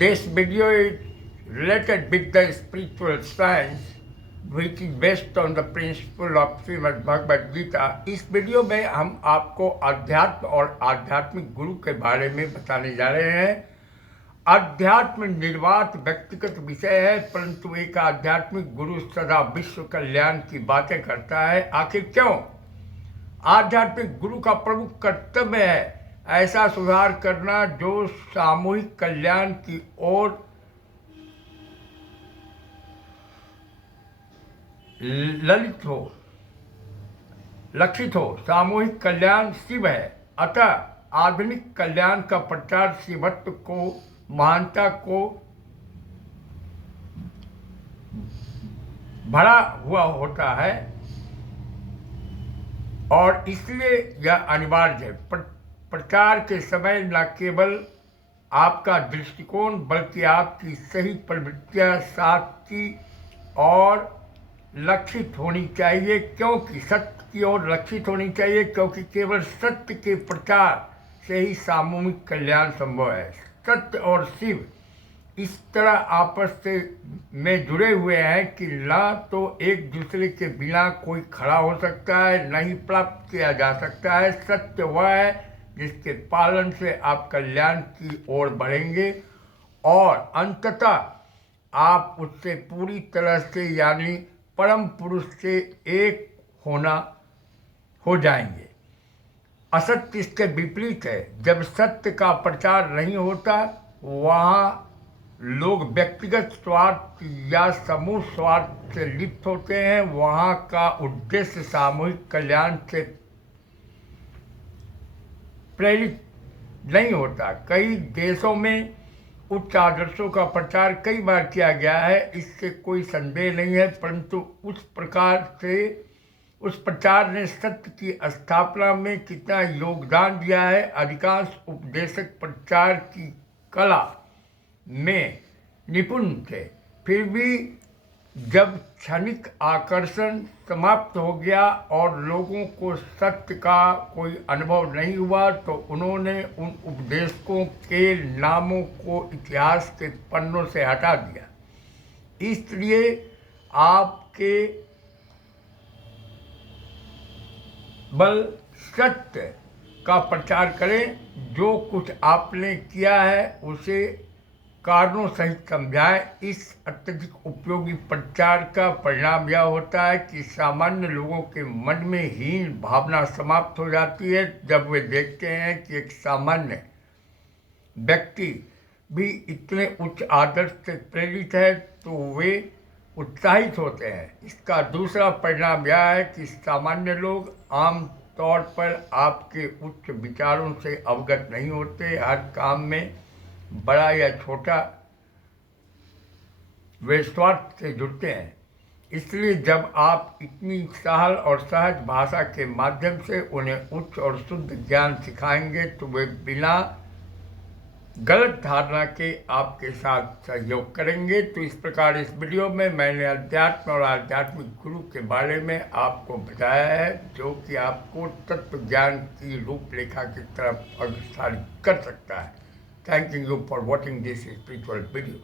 This video is related with the spiritual science which is based on the principle of Shrimad Bhagavad Gita. इस video में हम आपको अध्यात्म और आध्यात्मिक गुरु के बारे में बताने जा रहे हैं। अध्यात्म निर्वात व्यक्तिगत विषय है, परंतु एक आध्यात्मिक गुरु सदा विश्व कल्याण की बातें करता है। आखिर क्यों? आध्यात्मिक गुरु का प्रमुख कर्तव्य है ऐसा सुधार करना जो सामूहिक कल्याण की ओर लक्षित हो। सामूहिक कल्याण शिव है, अतः आधुनिक कल्याण का प्रचार शिवत्व को, महानता को भरा हुआ होता है और इसलिए यह अनिवार्य है। प्रचार के समय न केवल आपका दृष्टिकोण बल्कि आपकी सही प्रवृत्तियां साथी और लक्षित होनी चाहिए, क्योंकि सत्य की ओर लक्षित होनी चाहिए, क्योंकि केवल सत्य के प्रचार से ही सामूहिक कल्याण संभव है। सत्य और शिव इस तरह आपस में जुड़े हुए हैं कि ना तो एक दूसरे के बिना कोई खड़ा हो सकता है, न ही प्राप्त किया जा सकता है। सत्य वह है जिसके पालन से आप कल्याण की ओर बढ़ेंगे और अंततः आप उससे पूरी तरह से यानी परम पुरुष से एक हो जाएंगे। असत्य इसके विपरीत है। जब सत्य का प्रचार नहीं होता, वहाँ लोग व्यक्तिगत स्वार्थ या समूह स्वार्थ से लिप्त होते हैं। वहाँ का उद्देश्य सामूहिक कल्याण से प्रेरित नहीं होता। कई देशों में उच्च आदर्शों का प्रचार कई बार किया गया है, इससे कोई संदेह नहीं है, परंतु उस प्रचार ने सत्य की स्थापना में कितना योगदान दिया है। अधिकांश उपदेशक प्रचार की कला में निपुण थे, फिर भी जब क्षणिक आकर्षण समाप्त हो गया और लोगों को सत्य का कोई अनुभव नहीं हुआ, तो उन्होंने उन उपदेशकों के नामों को इतिहास के पन्नों से हटा दिया। इसलिए आपके बल सत्य का प्रचार करें। जो कुछ आपने किया है उसे कारणों सहित समझाएं। इस अत्यधिक उपयोगी प्रचार का परिणाम यह होता है कि सामान्य लोगों के मन में हीन भावना समाप्त हो जाती है। जब वे देखते हैं कि एक सामान्य व्यक्ति भी इतने उच्च आदर्श से प्रेरित है, तो वे उत्साहित होते हैं। इसका दूसरा परिणाम यह है कि सामान्य लोग आम तौर पर आपके उच्च विचारों से अवगत नहीं होते। हर काम में बड़ा या छोटा वे स्वार्थ से जुड़ते हैं। इसलिए जब आप इतनी सरल और सहज भाषा के माध्यम से उन्हें उच्च और शुद्ध ज्ञान सिखाएंगे, तो वे बिना गलत धारणा के आपके साथ सहयोग करेंगे। तो इस प्रकार इस वीडियो में मैंने अध्यात्म और आध्यात्मिक गुरु के बारे में आपको बताया है, जो कि आपको तत्व ज्ञान की रूपरेखा की तरफ अग्रसर कर सकता है। Thanking you for watching this spiritual video.